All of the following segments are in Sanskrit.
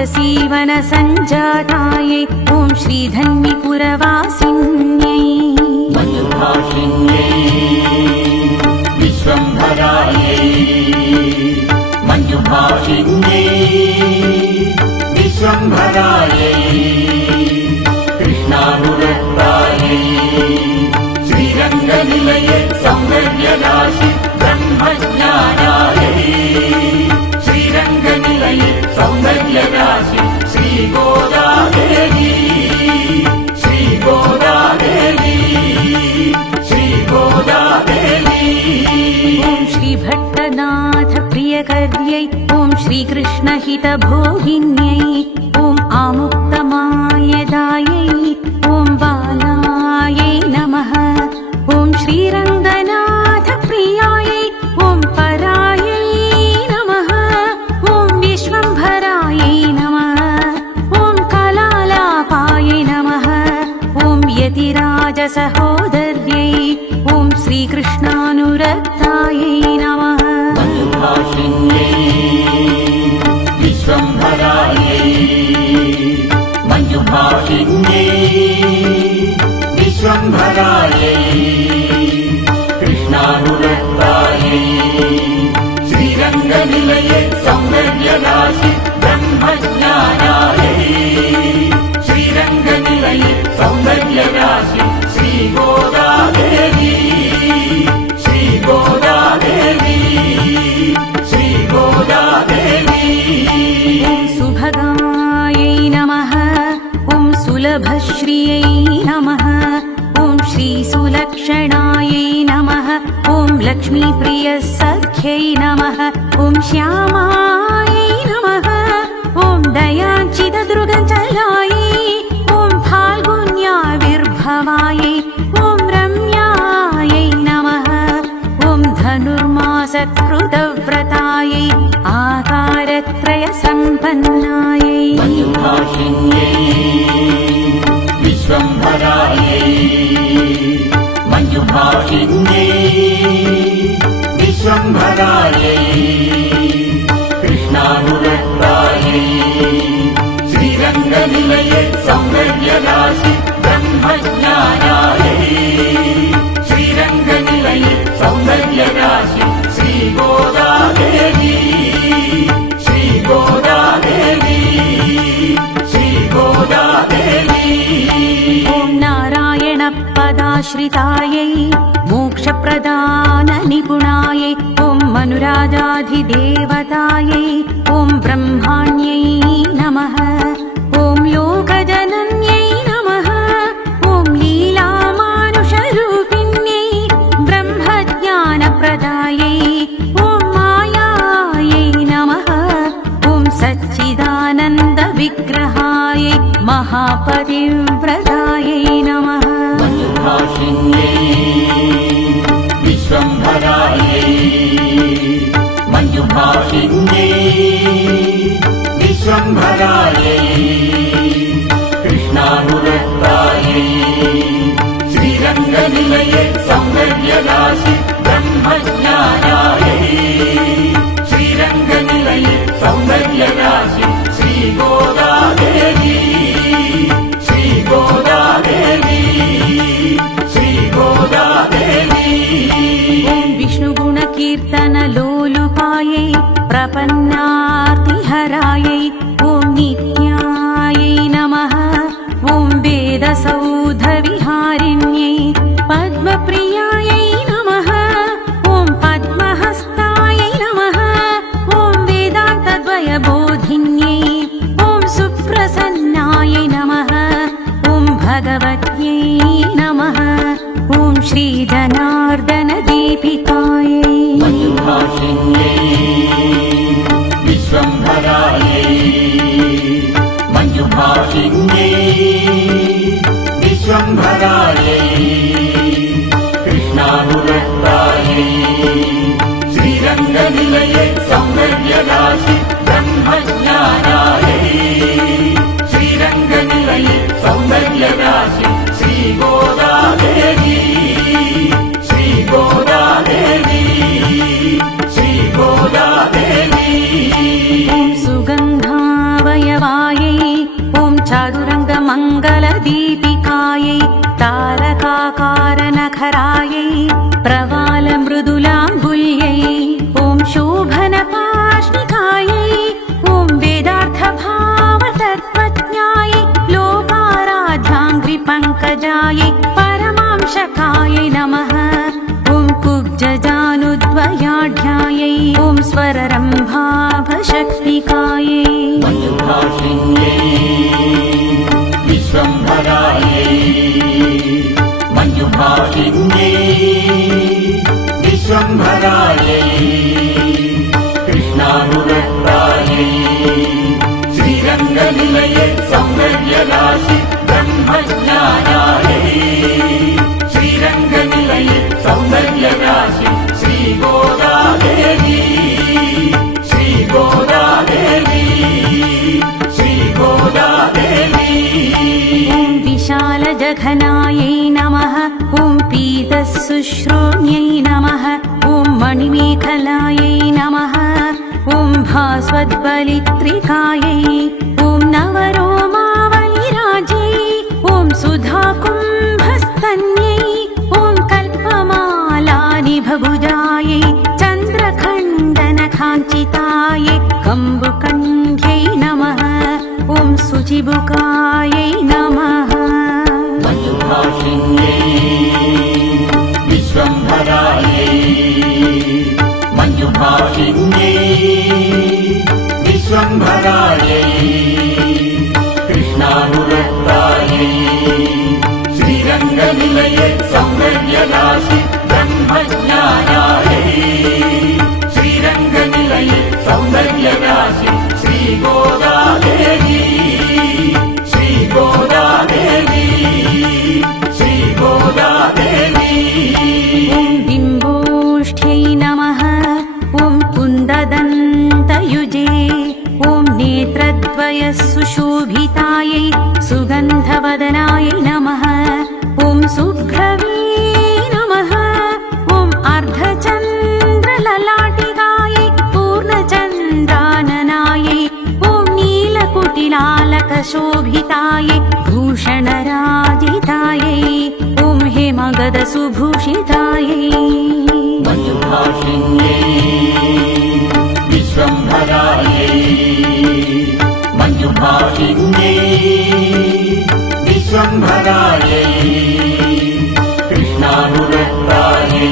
तुलसीवन सञ्जातायै ॐ श्रीधन्विपुरवासिन्यै मञ्जुभाषिण्यै विश्वम्भरायै मञ्जुभाषिण्यै विश्वम्भरायै कृष्णानुरक्तायै श्रीरङ्गनिलये सौन्दर्यराशि ब्रह्मज्ञानायै श्रीरङ्गनिलये सौन्दर्यराशि श्रीगोदादेवी श्रीगोदादेवी श्रीगोदादेवी ॐ श्रीभट्टनाथ प्रियकर्यै ॐ श्रीकृष्णहितभोगिन्यै ॐ आमुक्तमायदायै ॐ बालायै नमः ॐ श्रीरङ्गनाथ प्रियायै ॐ परायै नमः ॐ विश्वम्भरायै नमः ॐ कलालापायै नमः ॐ यतिराजसहोदर्यै ॐ श्रीकृष्णानुरक्तायै नमः मञ्जुभाषिण्यै विश्वम्भरायै मञ्जुभाषिण्यै विश्वम्भरायै कृष्णानुरक्तायै श्रीरङ्गनिलये सौन्दर्यराशि ब्रह्मज्ञानायै श्रीरङ्गनिलये सौन्दर्यराशि श्रीगोदादेवी श्रीगोदादेवी श्रीगोदादेवी ॐ सुभगायै नमः ॐ सुलभश्रियै नमः ॐ श्रीसुलक्षणायै नमः ॐ लक्ष्मीप्रियसख्यै नमः ॐ श्यामायै नमः ॐ दयाचिददृगचलायै ॐ फाल्गुन्याविर्भवायै ॐ रम्यायै नमः ॐ धनुर्मासकृतव्रतायै आकारत्रयसम्पन्नायै मञ्जुभाषिण्यै विश्वम्भरायै मञ्जुभाषिण्यै विश्वम्भरायै कृष्णानुरक्तायै श्रीरङ्गनिलये सौन्दर्यराशि ब्रह्मज्ञानायै श्रीरङ्गनिलये सौन्दर्यराशि श्रीगोदादेवी श्रीगोदादेवी श्रीगोदादेवी ॐ नारायणपदाश्रितायै मोक्षप्रदाननिपुणायै ॐ मनुराजाधिदेवतायै ॐ ब्रह्माण्यै नमः ॐ लोकजनन्यै नमः ॐ लीलामानुषरूपिण्यै ब्रह्मज्ञानप्रदायै ॐ मायायै नमः ॐ सच्चिदानन्दविग्रहायै महापतिव्रतायै नमः मञ्जुभाषिण्यै विश्वम्भरायै मञ्जुभाषिण्यै विश्वम्भरायै कृष्णानुरक्तायै श्रीरङ्गनिलये सौन्दर्यराशि ब्रह्मज्ञानायै श्रीरङ्गनिलये सौन्दर्यराशि श्रीगोदादेवी श्रीगोदादेवी श्रीगोदादेवी ॐ विष्णुगुणकीर्तनलोलुपायै प्रपन्नार्तिहरायै ॐ नित्यायै नमः ॐ वेदसौधविहारिण्यै पद्मप्रियायै नमः ॐ पद्महस्तायै नमः ॐ वेदान्तद्वयबोधिन्यै ॐ चारुरङ्गमङ्गलदीपिकायै तारकाकारनखरायै प्रवालमृदुलाङ्गुल्यै ॐ शोभनपाष्टिकायै ॐ वेदार्थभावतत्त्वज्ञायै लोकाराध्याङ्घ्रिपङ्कजायै परमांशकायै नमः ॐ कुब्जजानुद्वयाढ्यायै ॐ स्वररम्भाभशक्तिकायै मञ्जुभाषिण्यै विश्वम्भरायै मञ्जुभाषिण्यै विश्वम्भरायै कृष्णानुरक्तायै श्रीरङ्गनिलये सौन्दर्यराशि ब्रह्मज्ञानायै श्रीरङ्गनिलये सौन्दर्यराशि श्रीगोदादेवी श्रीगोदादेवी श्रीगोदादेवी ॐ विशालजघनायै नमः ॐ पीतशुश्रोण्यै नमः ॐ मणिमेखलायै नमः ॐ भास्वद्बलित्रिकायै ॐ नवरोमावलिराज्यै ॐ सुधाकुम्भस्तन्यै ॐ कल्पमालानिभभुजायै चन्द्रखण्डनकाञ्चितायै कम्बुकण्ठ्यै नमः ॐ शुचिबुकायै नमः मञ्जुभाषिण्यै विश्वम्भरायै मञ्जुभाषिण्यै विश्वम्भरायै कृष्णानुरक्तायै श्रीरङ्गनिलये सौन्दर्यराशि ब्रह्मज्ञानायै श्रीरङ्गनिलये सौन्दर्यराशि श्रीगोदादेवी श्रीगोदादेवी श्रीगोदादेवी ॐ बिम्बोष्ठ्यै नमः ॐ कुन्ददन्तयुजे ॐ नेत्रद्वयसुशोभितायै सुगन्धवदनायै नमः ॐ शुभ्रवे नमः ॐ अर्धचन्द्रललाटिकायै पूर्णचन्द्राननायै ॐ नीलकुटिलालकशोभितायै भूषणराजितायै ॐ हेमगदसुभूषितायै मञ्जुभाषिण्यै विश्वम्भरायै मञ्जुभाषिण्यै विश्वम्भरायै कृष्णानुरक्तायै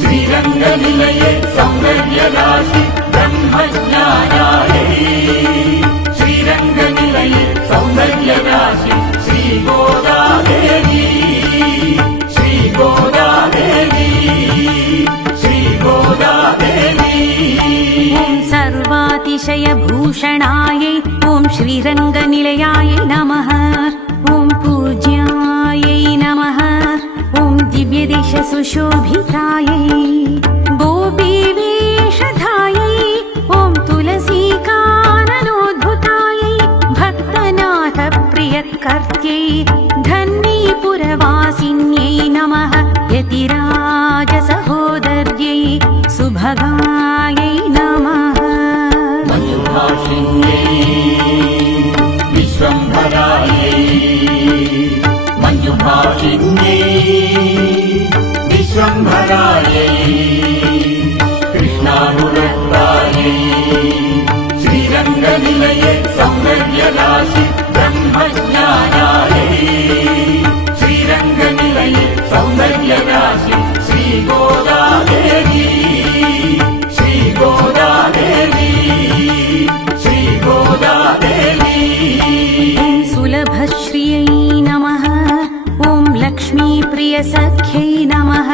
श्रीरङ्गनिलये सौन्दर्यराशि ब्रह्मज्ञानायै श्रीरङ्गनिलये सौन्दर्यराशि श्रीगोदादेवी श्रीगोदादेवी श्रीगोदादेवी ॐ सर्वातिशयभूषणायै ॐ श्रीरङ्गनिलयायै नमः ॐ पूज्यायै नमः ॐ दिव्यदेशसुशोभितायै गोपीवेषधायै ॐ तुलसीकाननोद्भुतायै भक्तनाथप्रियकर्त्यै धन्वीपुरवासिन्यै नमः यतिराजसहोदर्यै सुभगायै नमः मञ्जुभाषिण्यै विश्वम्भरायै मञ्जुभाषिण्यै विश्वम्भरायै कृष्णानुरक्तायै श्रीरङ्गनिलये सौन्दर्यराशि ब्रह्मज्ञानायै श्रीरङ्गनिलये सौन्दर्यराशि श्रीगोदादेवी श्रीगोदादेवी श्रीगोदादेवी ॐ सुलभश्रियै नमः ॐ लक्ष्मीप्रियसख्यै नमः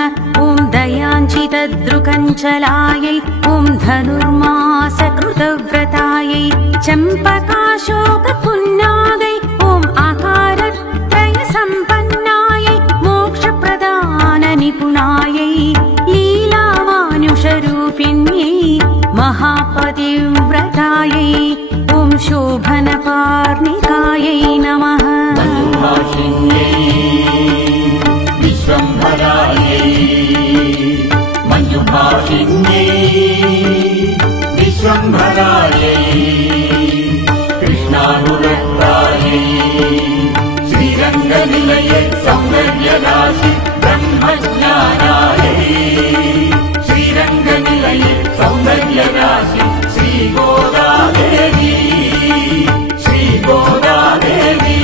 ॐ दयाञ्चितदृकञ्चलायै ॐ धनुर्मासकृतव्रतायै चम्पकाशोकपुन्नागै ॐ आकारत्रयसम्पन्नायै मोक्षप्रदाननिपुणायै लीलामानुषरूपिण्यै महापतिव्रतायै ॐ शोभनपार्णिकायै नमः मञ्जुभाषिण्यै विश्वम्भरायै मञ्जुभाषिण्यै विश्वम्भरायै कृष्णानुरक्तायै सौन्दर्यराशि ब्रह्मज्ञानायै श्रीरङ्गनिलये सौन्दर्यराशि श्रीगोदादेवी श्रीगोदादेवी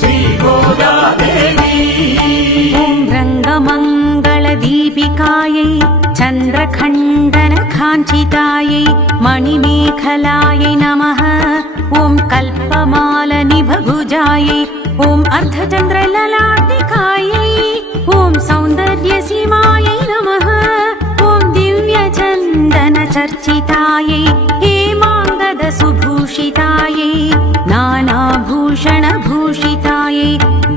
श्रीगोदादेवी ॐ रङ्गमङ्गलदीपिकायै चन्द्रखण्डनकाञ्चितायै मणिमेखलायै नमः ॐ कल्पमालनिभभुजायै ॐ अर्धचन्द्रललाटिकायै ॐ सौन्दर्यसीमायै नमः ॐ दिव्यचन्दनचर्चितायै हेमाङ्गदसुभूषितायै नानाभूषणभूषितायै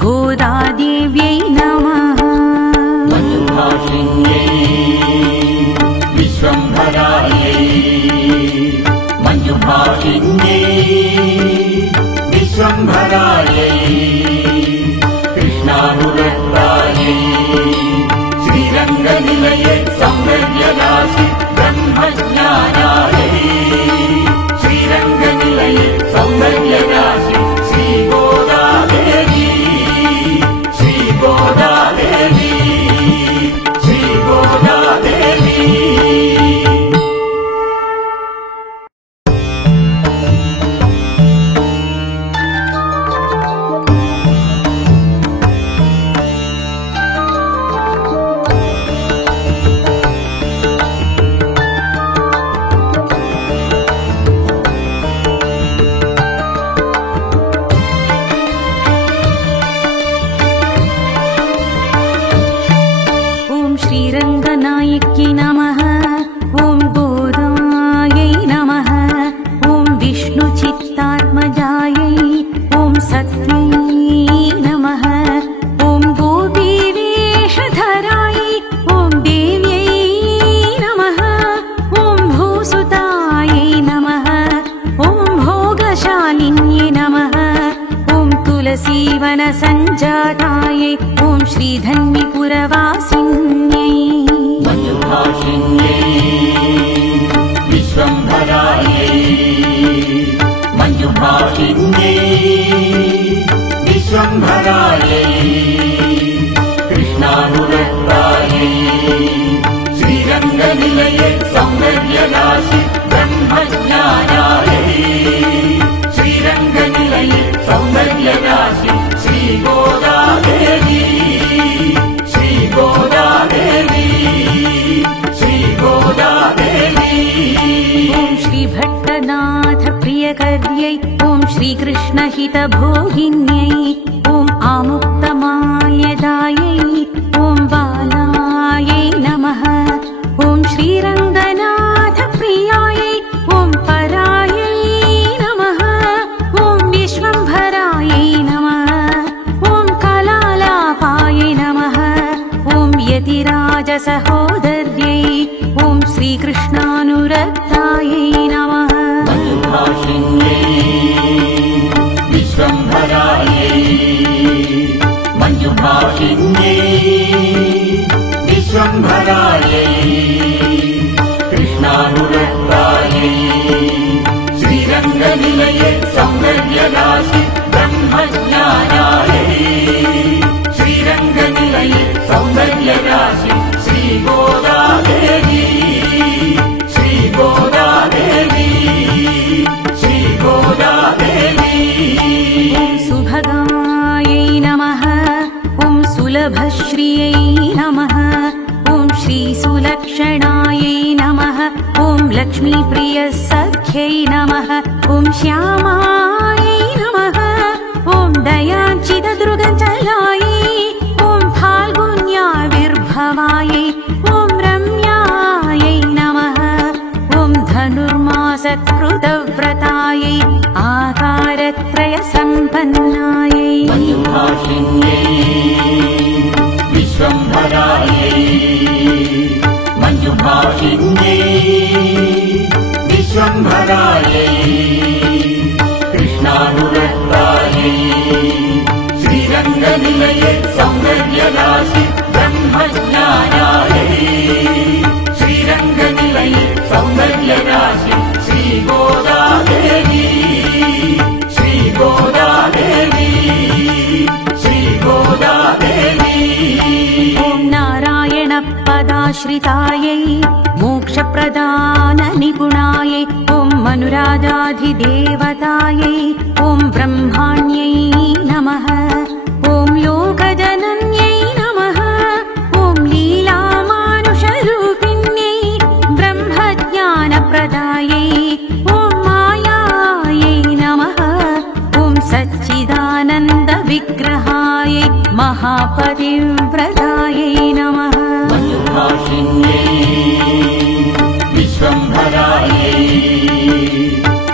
गोदादेव्यै नमः मञ्जुभाषिण्यै विश्वम्भरायै मञ्जुभाषिण्यै विश्वम्भरायै कृष्णानुरक्तायै श्रीरङ्गनिलये सौन्दर्यराशि ब्रह्मज्ञानायै श्रीरङ्गनिलये सौन्दर्यराशि श्रीगोदादेवी श्रीगोदादेवी श्रीगोदादेवी श्रीरङ्गनायक्यै नमः ॐ गोदायै नमः ॐ विष्णुचित्तात्मजायै ॐ सत्यै नमः ॐ गोपीवेषधरायै ॐ देव्यै नमः ॐ भूसुतायै नमः ॐ भोगशालिन्यै नमः ॐ तुलसीवनसञ्जातायै ॐ श्रीधन्विपुरवासिन्यै मञ्जुभाषिण्यै विश्वम्भरायै मञ्जुभाषिण्यै विश्वम्भरायै कृष्णानुरक्तायै श्रीरङ्गनिलये सौन्दर्यराशि ब्रह्मज्ञानायै श्रीरङ्गनिलये सौन्दर्यराशि श्रीगोदादेवी श्रीगोदादेवी श्रीगोदादेवी ॐ श्रीभट्टनाथप्रियकर्यै ॐ श्रीकृष्णहितभोगिन्यै ॐ आमुक्तमाल्यदायै ॐ बालायै नमः ॐ श्रीरङ्गनाथप्रियायै ॐ परायै नमः ॐ विश्वम्भरायै नमः ॐ कलालापायै नमः ॐ यतिराजसहोदर्यै ॐ श्रीकृष्णानुरक्तायै नमः मञ्जुभाषिण्यै विश्वम्भरायै मञ्जुभाषिण्यै विश्वम्भरायै कृष्णानुरक्तायै श्रीरङ्गनिलये सौन्दर्यराशि ब्रह्मज्ञानायै श्रीरङ्गनिलये सौन्दर्यराशि श्रीगोदादेवी श्रीगोदादेवी श्रीगोदादेवी ॐ सुभगायै नमः ॐ सुलभश्रियै नमः ॐ श्रीसुलक्षणायै नमः ॐ लक्ष्मीप्रियसख्यै नमः ॐ श्यामायै नमः ॐ दयाञ्चितदृगचलायै ॐ फाल्गुन्याविर्भवायै ॐ रम्यायै नमः ॐ धनुर्मासत्कृतव्रतायै आकारत्रयसम्पन्नायै मञ्जुभाषिण्यै विश्वम्भरायै मञ्जुभाषिण्यै विश्वम्भरायै कृष्णानुरक्तायै श्रीरङ्गनिलये सौन्दर्यराशि ब्रह्मज्ञानायै श्रीरङ्गनिलये सौन्दर्यराशि श्रीगोदादेवी श्रीगोदादेवी श्रीगोदा सर्वाश्रितायै मोक्षप्रदाननिपुणायै ॐ मनुराजाधिदेवतायै ॐ ब्रह्माण्यै नमः ॐ लोकजनन्यै नमः ॐ लीलामानुषरूपिण्यै ब्रह्मज्ञानप्रदायै ॐ मायायै नमः ॐ सच्चिदानन्दविग्रहायै महापतिव्रतायै नमः मञ्जुभाषिण्यै विश्वम्भरायै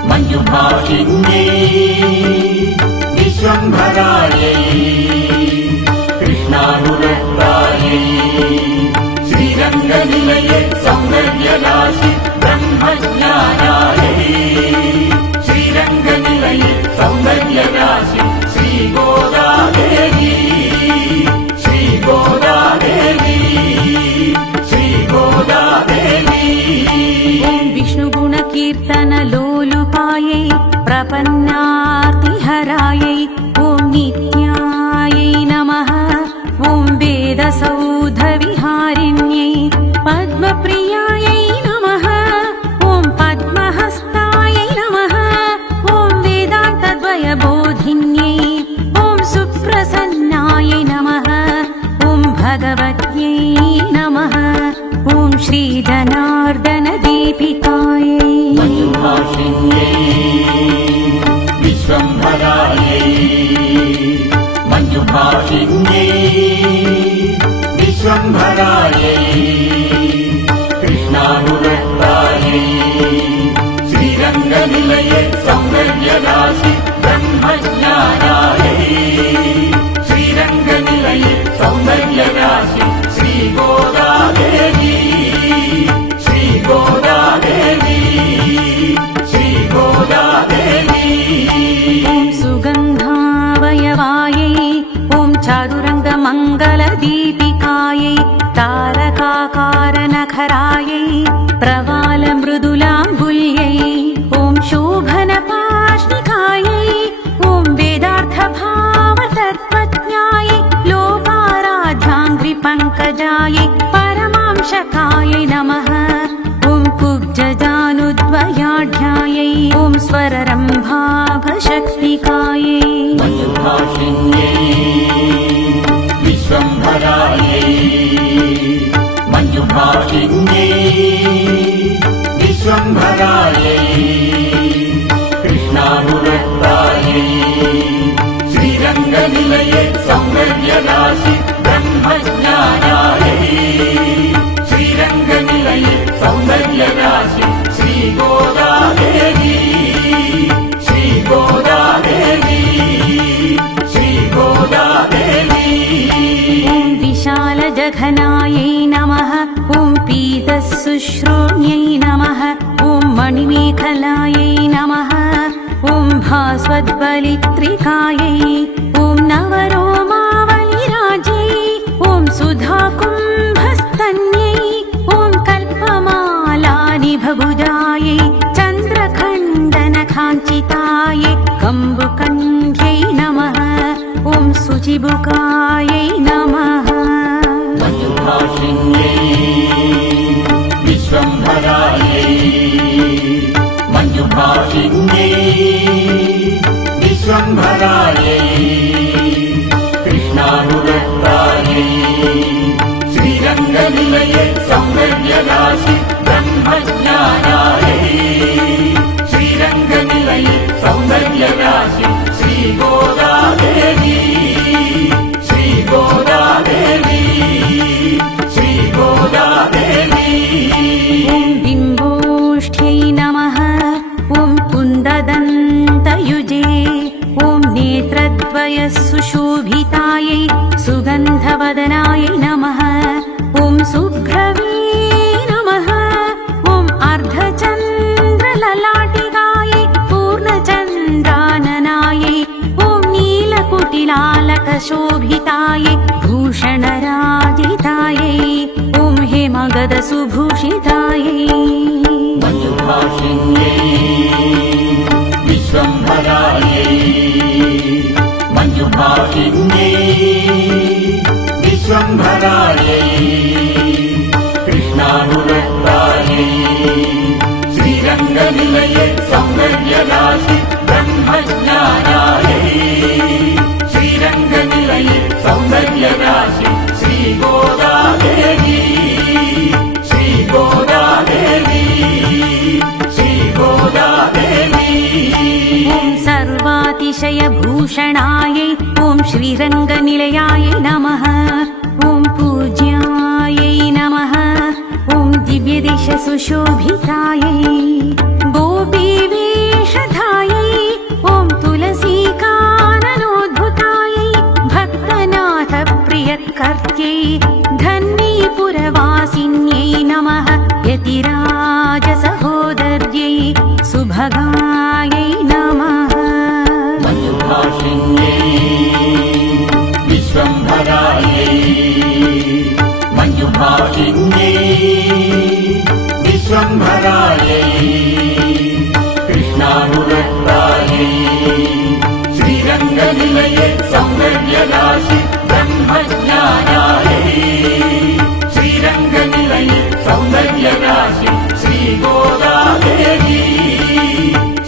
मञ्जुभाषिण्यै विश्वम्भरायै कृष्णानुरक्तायै श्रीरङ्गनिलये सौन्दर्यराशि ब्रह्मज्ञानायै श्रीरङ्गनिलये सौन्दर्यराशि श्रीगोदादेवी श्रीगोदादेवी श्रीगोदादेवी ॐ विष्णुगुणकीर्तनलोलुपायै प्रपन्नार्तिहरायै ॐ नित्यायै नमः ॐ वेदसौधविहारिण्यै पद्मप्रियायै नमः ॐ पद्महस्तायै नमः ॐ वेदान्तद्वयबोधिन्यै ॐ सुप्रसन्नायै नमः ॐ भगवत्यै नमः ॐ श्रीजनार्दनदीपिकायै मञ्जुभाषिण्यै विश्वम्भरायै मञ्जुभाषिण्यै विश्वम्भरायै कृष्णानुरक्तायै श्रीरङ्गनिलये सौन्दर्यराशि ब्रह्मज्ञानायै श्रीरङ्गनिलये सौन्दर्यराशि श्रीगोदादेवी श्रीगोदादेवी श्रीगोदादेवी ॐ सुगन्धावयवायै ॐ चारुरङ्गमङ्गलदीपिकायै तारकाकारनखरायै प्रवालमृदुलाङ्गुल्यै ॐ शोभनपाष्टिकायै ॐ वेदार्थभावतत्त्वज्ञायै लोकाराध्याङ्घ्रिपङ्कजायै परमांशकायै नमः ॐ कुब्जजानुद्वयाढ्यायै ॐ स्वररम्भाभशक्तिकायै मञ्जुभाषिण्यै विश्वम्भरायै मञ्जुभाषिण्यै विश्वम्भरायै कृष्णानुरक्तायै श्रीरङ्गनिलये सौन्दर्यराशि ब्रह्मज्ञानायै श्रीरङ्गनिलये सौन्दर्यराशि श्रीगोदादेवी श्रीगोदादेवी श्रीगोदादेवी ॐ विशालजघनायै नमः ॐ पीतशुश्रोण्यै नमः ॐ मणिमेखलायै नमः ॐ भास्वद्बलित्रिकायै ॐ नवरोमावलिराज्यै ॐ सुधाकुम्भस्तन्यै ॐ कल्पमालानिभभुजायै चन्द्रखण्डनकाञ्चितायै कम्बुकण्ठ्यै नमः ॐ शुचिबुकायै नमः मञ्जुभाषिण्यै विश्वम्भरायै मञ्जुभाषिण्यै विश्वम्भरायै कृष्णानुरक्तायै श्रीरङ्गनिलये सौन्दर्यराशि ब्रह्मज्ञानायै श्रीरङ्गनिलये सौन्दर्यराशि श्रीगोदादेवी श्रीगोदादेवी श्रीगोदादेवी ॐ बिम्बोष्ठ्यै नमः ॐ कुन्ददन्तयुजे ॐ नेत्रद्वयसुशोभितायै सुगन्धवदनायै नमः ॐ सुभ्रवे नमः ॐ अर्धचन्द्रललाटिकायै पूर्णचन्द्राननायै ॐ नीलकुटिलालकशोभितायै भूषणराजितायै ॐ हेमगदसुभूषितायै मञ्जुभाषिण्यै विश्वम्भरायै मञ्जुभाषिण्यै विश्वम्भरायै श्रीरङ्गनिलये सौन्दर्यराशि ब्रह्मज्ञानायै श्रीरङ्गनिलये सौन्दर्यराशि श्रीगोदादेवी श्रीगोदादेवी श्रीगोदादेवी सर्वातिशयभूषणायै ॐ श्रीरङ्गनिलयायै नमः ॐ पूज्यायै नमः ॐ दिव्यदिशसुशोभितायै गोपीवेषधायै ॐ तुलसीकाननोद्भुतायै भक्तनाथप्रियकर्त्यै धन्वीपुरवासिन्यै नमः यतिराजसहोदर्यै सुभगायै नमः मञ्जुभाषिण्यै विश्वम्भरायै मञ्जुभाषिण्यै विश्वम्भरायै कृष्णानुरक्तायै श्रीरङ्गनिलये सौन्दर्यराशि ब्रह्मज्ञानायै श्रीरङ्गनिलये सौन्दर्यराशि श्रीगोदादेवी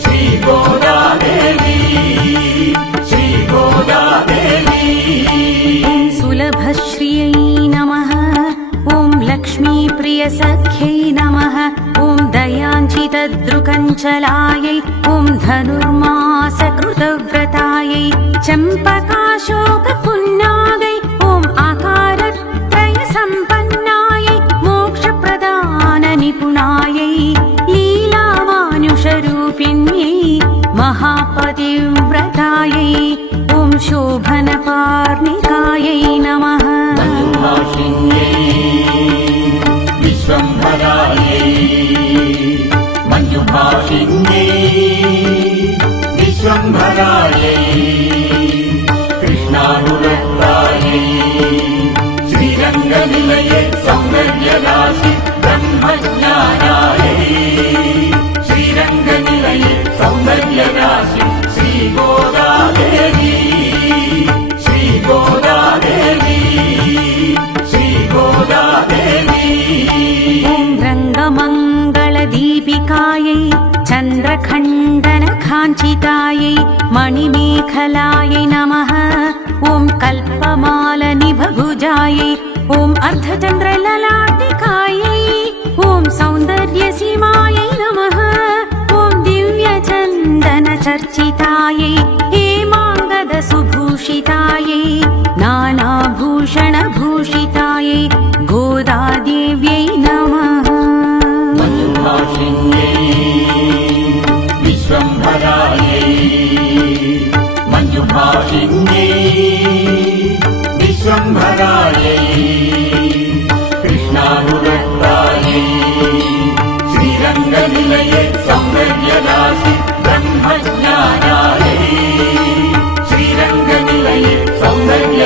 श्रीगोदादेवी श्रीगोदादेवी सुलभश्रियै नमः ॐ लक्ष्मीप्रियसख्यै नमः ॐ दयाञ्चितदृकञ्चलायै ॐ धनुर्मासकृतव्रतायै चम्पकाशोकपुन्नागै ॐ आकारत्रयसम्पन्नायै मोक्षप्रदाननिपुणायै लीलामानुषरूपिण्यै महापतिव्रतायै ॐ शोभनपार्णिकायै नमः मञ्जुभाषिण्यै विश्वम्भरायै मञ्जुभाषिण्यै विश्वम्भरायै कृष्णानुरक्तायै श्रीरङ्गनिलये सौन्दर्यराशि ब्रह्मज्ञानायै श्रीरङ्गनिलये सौन्दर्यराशि श्रीगोदादेवी श्रीगोदादेवी श्रीगोदादेवी ॐ रङ्गमङ्गलदीपिकायै चन्द्रखण्डनकाञ्चितायै मणिमेखलायै नमः ॐ कल्पमालनिभभुजायै ॐ अर्धचन्द्रललाटिकायै ॐ सौन्दर्यसीमायै नमः ॐ दिव्यचन्दनचर्चितायै हेमाङ्गदसुभूषितायै नानाभूषणभूषितायै गोदादेव्यै नमः मञ्जुभाषिण्यै विश्वम्भरायै मञ्जुभाषिण्यै विश्वम्भरायै कृष्णानुरक्तायै श्रीरङ्गनिलये सौन्दर्यराशि ब्रह्मज्ञानायै श्रीरङ्गनिलये सौन्दर्य